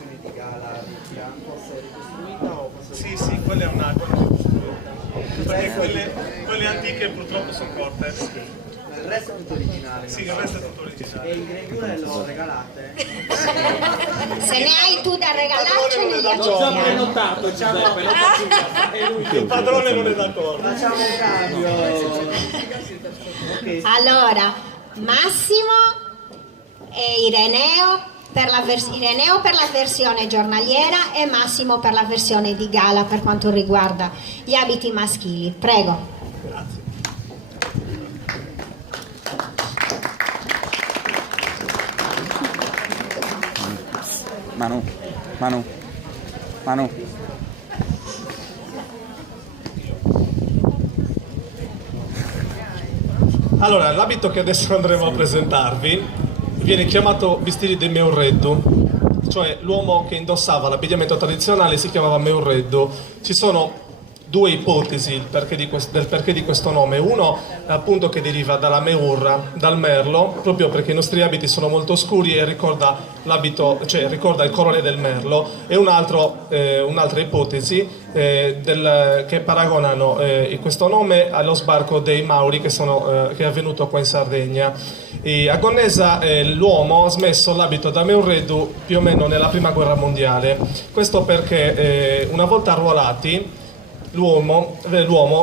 versione di gala di fianco fosse ricostruita o fosse... Sì, quella è una perché quelle antiche purtroppo sono corte. Il resto è tutto originale. Sì, il resto è tutto originale. E il grandione lo regalate? Se ne hai tu da regalarci, non li L'ho già accettiamo. prenotato Giuseppe, non faccio Il padrone non è d'accordo. Facciamo un cambio. Ok. Allora, Massimo e Ireneo Ireneo per la versione giornaliera e Massimo per la versione di gala per quanto riguarda gli abiti maschili. Prego. Manu. Allora, l'abito che adesso andremo a presentarvi viene chiamato vestiti di meurreddu, cioè l'uomo che indossava l'abbigliamento tradizionale si chiamava meurreddu. Ci sono due ipotesi del perché di questo nome. Uno appunto che deriva dalla meurra, dal merlo, proprio perché i nostri abiti sono molto scuri e ricorda l'abito, cioè ricorda il colore del merlo, e un'altra ipotesi che paragonano questo nome allo sbarco dei Mauri che è avvenuto qua in Sardegna. E a Gonnesa l'uomo ha smesso l'abito da meurreddu più o meno nella prima guerra mondiale. Questo perché una volta arruolati l'uomo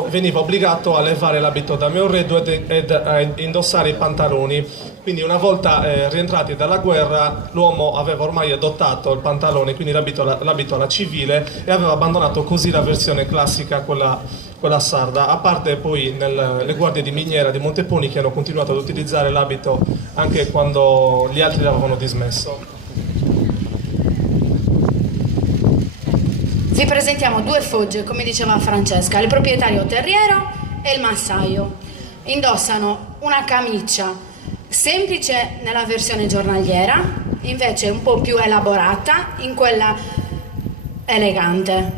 veniva obbligato a levare l'abito da meurreddu ed a indossare i pantaloni. Quindi una volta rientrati dalla guerra l'uomo aveva ormai adottato il pantalone, quindi l'abito alla civile, e aveva abbandonato così la versione classica, quella sarda, a parte poi le guardie di miniera di Monteponi che hanno continuato ad utilizzare l'abito anche quando gli altri l'avevano dismesso. Vi presentiamo due fogge, come diceva Francesca, il proprietario terriero e il massaio. Indossano una camicia semplice nella versione giornaliera, invece un po' più elaborata in quella elegante.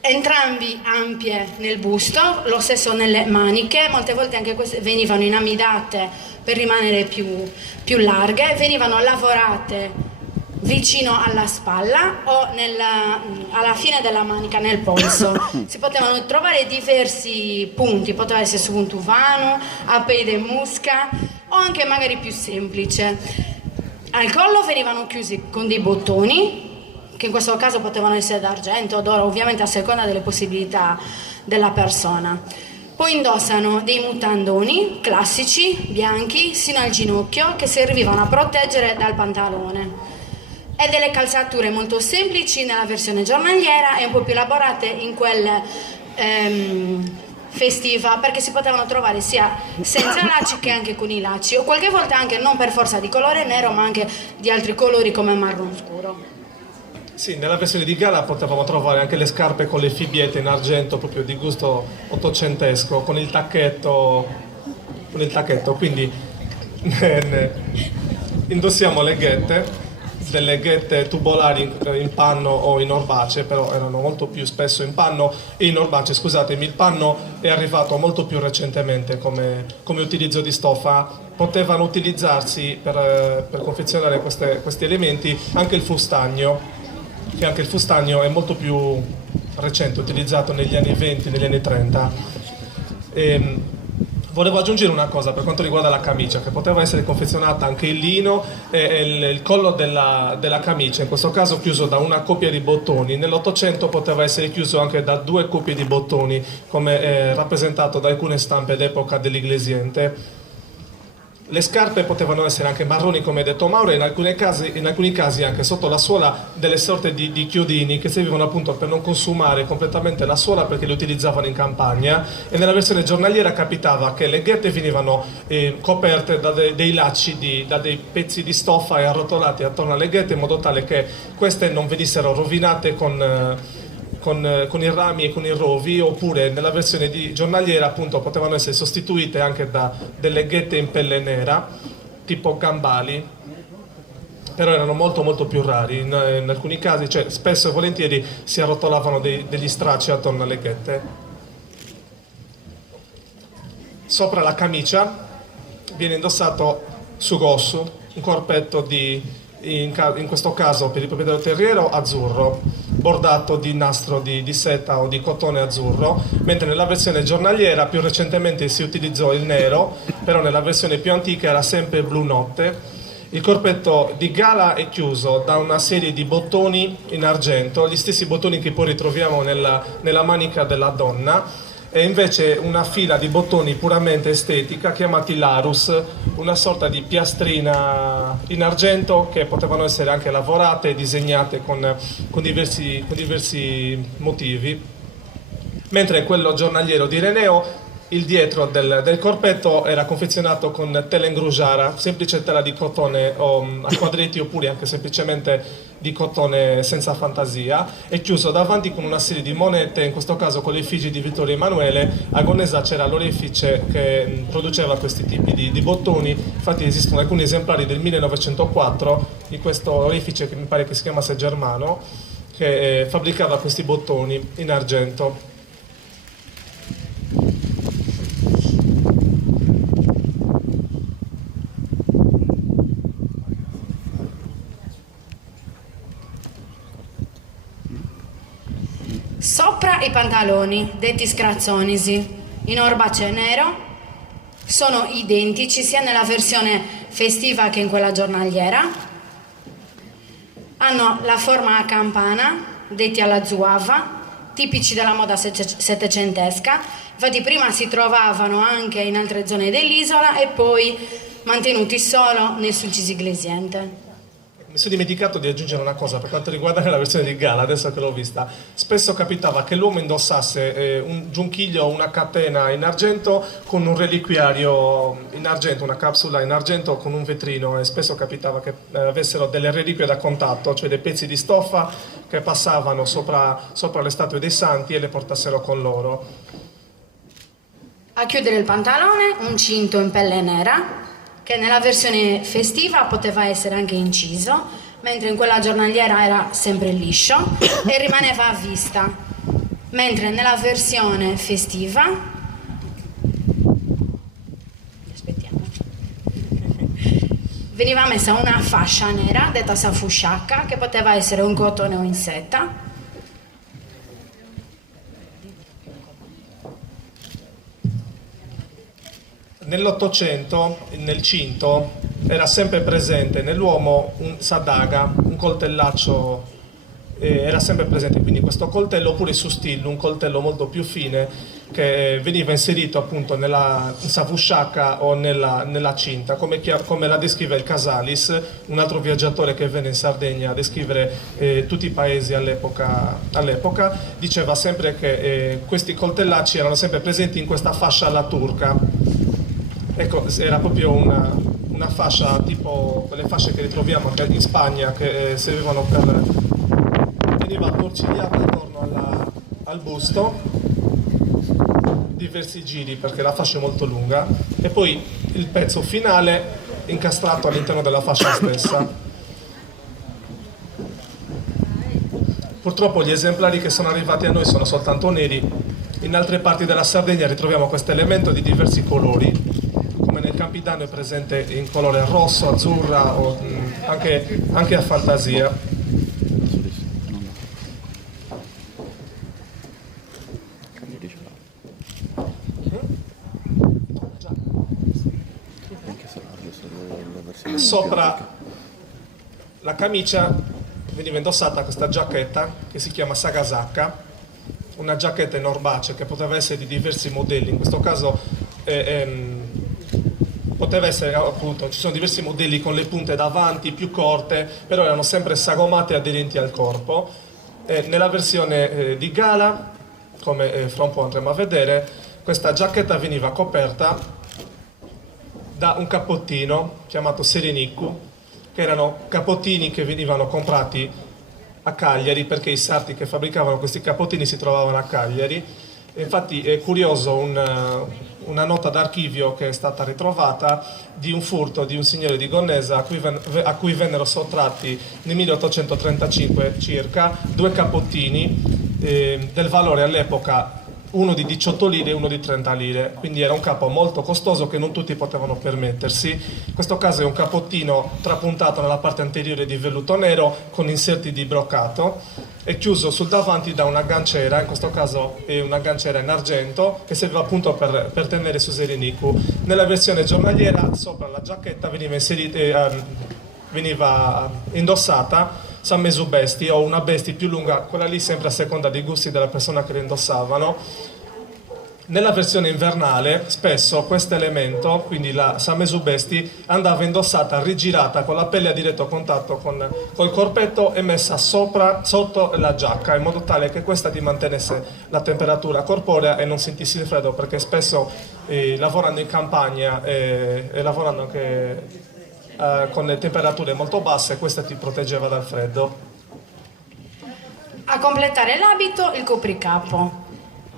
Entrambi ampie nel busto, lo stesso nelle maniche, molte volte anche queste venivano inamidate per rimanere più larghe, venivano lavorate vicino alla spalla o alla fine della manica, nel polso. Si potevano trovare diversi punti, poteva essere su un tuvano, a peide musca o anche magari più semplice. Al collo venivano chiusi con dei bottoni, che in questo caso potevano essere d'argento o d'oro, ovviamente a seconda delle possibilità della persona. Poi indossano dei mutandoni classici, bianchi, sino al ginocchio, che servivano a proteggere dal pantalone, e delle calzature molto semplici nella versione giornaliera e un po' più elaborate in quella festiva, perché si potevano trovare sia senza lacci che anche con i lacci, o qualche volta anche non per forza di colore nero ma anche di altri colori come marron scuro. Sì, nella versione di gala potevamo trovare anche le scarpe con le fibbiette in argento, proprio di gusto ottocentesco, con il tacchetto, quindi indossiamo le ghette, delle ghette tubolari in panno o in orbace, però erano molto più spesso in panno e in orbace, scusatemi. Il panno è arrivato molto più recentemente come utilizzo di stoffa. Potevano utilizzarsi per confezionare questi elementi anche il fustagno, che anche il fustagno è molto più recente, utilizzato negli anni 20, negli anni 30. Volevo aggiungere una cosa per quanto riguarda la camicia, che poteva essere confezionata anche in lino, e il collo della camicia, in questo caso chiuso da una coppia di bottoni. Nell'Ottocento poteva essere chiuso anche da due coppie di bottoni, come rappresentato da alcune stampe d'epoca dell'Iglesiente. Le scarpe potevano essere anche marroni, come ha detto Mauro, e in alcuni casi anche sotto la suola delle sorte di chiodini che servivano appunto per non consumare completamente la suola, perché le utilizzavano in campagna. E nella versione giornaliera capitava che le ghette venivano coperte da dei lacci, da dei pezzi di stoffa e arrotolati attorno alle ghette, in modo tale che queste non venissero rovinate con i rami e con i rovi, oppure nella versione di giornaliera appunto potevano essere sostituite anche da delle ghette in pelle nera tipo gambali, però erano molto molto più rari. In alcuni casi, cioè spesso e volentieri, si arrotolavano degli stracci attorno alle ghette. Sopra la camicia viene indossato sugossu, un corpetto di in questo caso per il proprietario terriero azzurro, bordato di nastro di seta o di cotone azzurro, mentre nella versione giornaliera più recentemente si utilizzò il nero, però nella versione più antica era sempre blu notte. Il corpetto di gala è chiuso da una serie di bottoni in argento, gli stessi bottoni che poi ritroviamo nella manica della donna, e invece una fila di bottoni puramente estetica chiamati larus, una sorta di piastrina in argento che potevano essere anche lavorate e disegnate con diversi motivi. Mentre quello giornaliero di Ireneo, il dietro del corpetto era confezionato con tela ingrugiara, semplice tela di cotone a quadretti oppure anche semplicemente di cotone senza fantasia, e chiuso davanti con una serie di monete, in questo caso con l'effigie di Vittorio Emanuele. A Gonnesa c'era l'orefice che produceva questi tipi di bottoni, infatti esistono alcuni esemplari del 1904 di questo orefice che mi pare che si chiama Germano, che fabbricava questi bottoni in argento. Sopra i pantaloni, detti scrazzonisi, in orbace nero, sono identici sia nella versione festiva che in quella giornaliera. Hanno la forma a campana, detti alla zuava, tipici della moda settecentesca. Infatti prima si trovavano anche in altre zone dell'isola e poi mantenuti solo nel Sulcis-Iglesiente. Mi sono dimenticato di aggiungere una cosa per quanto riguarda la versione di gala, adesso che l'ho vista. Spesso capitava che l'uomo indossasse un giunchiglio o una catena in argento con un reliquiario in argento, una capsula in argento con un vetrino, e spesso capitava che avessero delle reliquie da contatto, cioè dei pezzi di stoffa che passavano sopra le statue dei santi e le portassero con loro. A chiudere il pantalone un cinto in pelle nera, che nella versione festiva poteva essere anche inciso, mentre in quella giornaliera era sempre liscio e rimaneva a vista, mentre nella versione festiva veniva messa una fascia nera detta safusciacca, che poteva essere un cotone o in seta. Nell'Ottocento, nel cinto, era sempre presente nell'uomo un sadaga, un coltellaccio, era sempre presente, quindi questo coltello, oppure sustillo, un coltello molto più fine che veniva inserito appunto nella savusciacca o nella cinta, come la descrive il Casalis, un altro viaggiatore che venne in Sardegna a descrivere tutti i paesi all'epoca. Diceva sempre che questi coltellacci erano sempre presenti in questa fascia alla turca. Ecco, era proprio una fascia tipo quelle fasce che ritroviamo anche in Spagna, che servivano veniva attorcigliata attorno al busto, diversi giri perché la fascia è molto lunga, e poi il pezzo finale incastrato all'interno della fascia stessa. Purtroppo gli esemplari che sono arrivati a noi sono soltanto neri. In altre parti della Sardegna ritroviamo questo elemento di diversi colori. Nel Campidano è presente in colore rosso, azzurra o anche a fantasia. Sopra la camicia veniva indossata questa giacchetta che si chiama sagasacca, una giacchetta in orbace che poteva essere di diversi modelli. In questo caso poteva essere appunto, ci sono diversi modelli con le punte davanti più corte, però erano sempre sagomate e aderenti al corpo. Nella versione di gala, come fra un po' andremo a vedere, questa giacchetta veniva coperta da un cappottino chiamato sereniccu, che erano cappottini che venivano comprati a Cagliari, perché i sarti che fabbricavano questi cappottini si trovavano a Cagliari. E infatti è curioso una nota d'archivio che è stata ritrovata di un furto di un signore di Gonnesa a cui vennero sottratti nel 1835 circa 2 cappottini del valore all'epoca uno di 18 lire e uno di 30 lire, quindi era un capo molto costoso che non tutti potevano permettersi. In questo caso è un capottino trapuntato nella parte anteriore di velluto nero con inserti di broccato e chiuso sul davanti da una ganciera, in questo caso è una ganciera in argento che serviva appunto per tenere su Serenicu. Nella versione giornaliera sopra la giacchetta veniva indossata San Mesubesti o una besti più lunga, quella lì sempre a seconda dei gusti della persona che le indossavano. Nella versione invernale spesso questo elemento, quindi la San Mesubesti, andava indossata rigirata con la pelle a diretto contatto col corpetto e messa sotto la giacca, in modo tale che questa ti mantenesse la temperatura corporea e non sentissi il freddo, perché spesso lavorando in campagna e lavorando anche con le temperature molto basse, questa ti proteggeva dal freddo. A completare l'abito, il copricapo.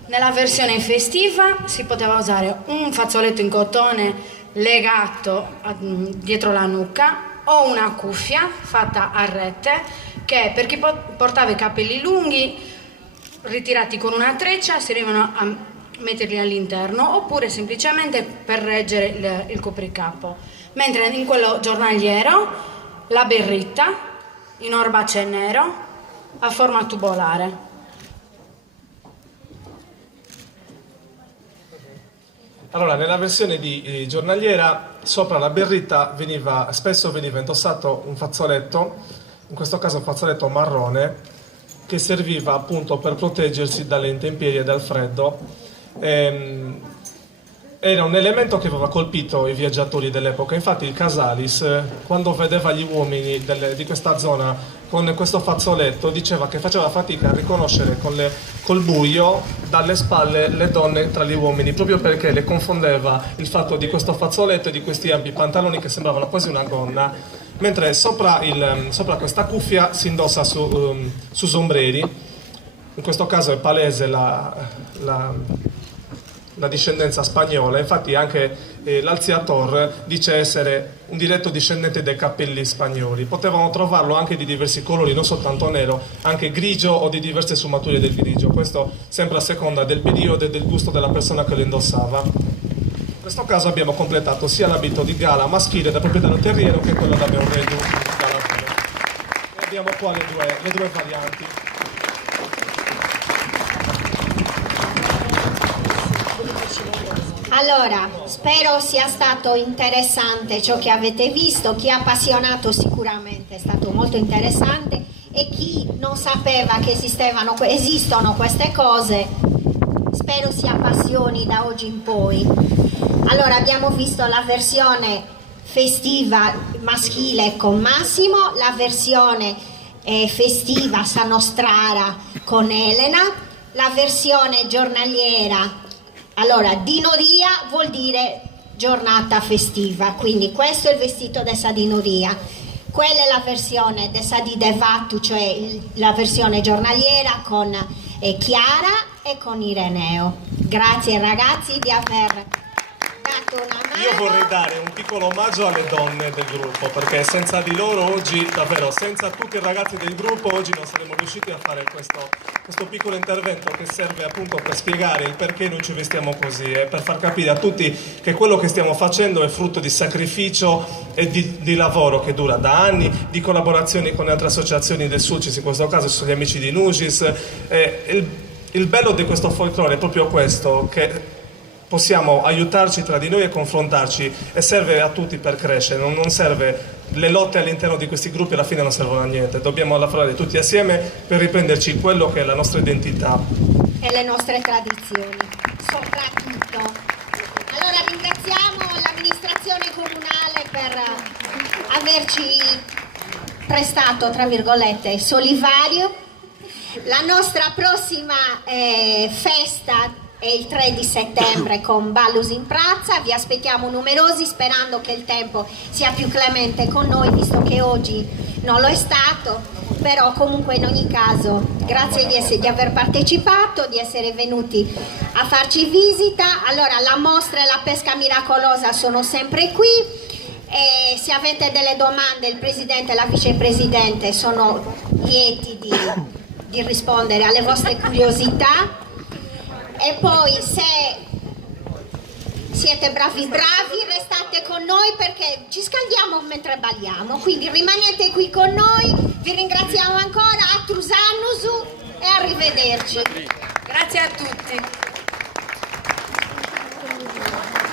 Nella versione festiva si poteva usare un fazzoletto in cotone legato dietro la nuca o una cuffia fatta a rete che per chi portava i capelli lunghi ritirati con una treccia servivano a metterli all'interno, oppure semplicemente per reggere il copricapo. Mentre in quello giornaliero la berritta in orbace nero a forma tubolare. Allora, nella versione di giornaliera sopra la berritta spesso veniva indossato un fazzoletto, in questo caso un fazzoletto marrone, che serviva appunto per proteggersi dalle intemperie e dal freddo. Era un elemento che aveva colpito i viaggiatori dell'epoca. Infatti il Casalis, quando vedeva gli uomini di questa zona con questo fazzoletto, diceva che faceva fatica a riconoscere col buio dalle spalle le donne tra gli uomini, proprio perché le confondeva il fatto di questo fazzoletto e di questi ampi pantaloni che sembravano quasi una gonna, mentre sopra questa cuffia si indossa su sombreri. In questo caso è palese la discendenza spagnola, infatti anche l'Alciator dice essere un diretto discendente dei cappelli spagnoli. Potevano trovarlo anche di diversi colori, non soltanto nero, anche grigio o di diverse sfumature del grigio, questo sempre a seconda del periodo e del gusto della persona che lo indossava. In questo caso abbiamo completato sia l'abito di gala maschile da proprietario terriero che quello da Meurredu galatino. E abbiamo qua le due varianti. Allora, spero sia stato interessante ciò che avete visto. Chi è appassionato sicuramente è stato molto interessante, e chi non sapeva che esistono queste cose, spero si appassioni da oggi in poi. Allora, abbiamo visto la versione festiva maschile con Massimo, la versione festiva Sanostrara con Elena, la versione giornaliera. Allora, dinoria vuol dire giornata festiva, quindi questo è il vestito de sa dinoria. Quella è la versione de sa di Devatu, cioè la versione giornaliera con Chiara e con Ireneo. Grazie ragazzi di aver dato una mano. Io vorrei dare un piccolo omaggio alle donne del gruppo, perché senza di loro oggi, davvero, senza tutti i ragazzi del gruppo oggi non saremmo riusciti a fare questo piccolo intervento che serve appunto per spiegare il perché noi ci vestiamo così e per far capire a tutti che quello che stiamo facendo è frutto di sacrificio e di lavoro che dura da anni, di collaborazioni con altre associazioni del Sulcis, in questo caso sono gli amici di Nugis. Il bello di questo folklore è proprio questo, che possiamo aiutarci tra di noi e confrontarci, e serve a tutti per crescere, non serve le lotte all'interno di questi gruppi, alla fine non servono a niente, dobbiamo lavorare tutti assieme per riprenderci quello che è la nostra identità e le nostre tradizioni, soprattutto. Allora ringraziamo l'amministrazione comunale per averci prestato, tra virgolette, solivario. La nostra prossima festa è il 3 di settembre con Ballus in Piazza. Vi aspettiamo numerosi, sperando che il tempo sia più clemente con noi, visto che oggi non lo è stato. Però comunque in ogni caso grazie di aver partecipato, di essere venuti a farci visita. Allora, la mostra e la pesca miracolosa sono sempre qui, e se avete delle domande il presidente e la vicepresidente sono lieti di rispondere alle vostre curiosità. E poi se siete bravi, restate con noi perché ci scaldiamo mentre balliamo, quindi rimanete qui con noi, vi ringraziamo ancora, a Trusanusu e arrivederci. Grazie a tutti.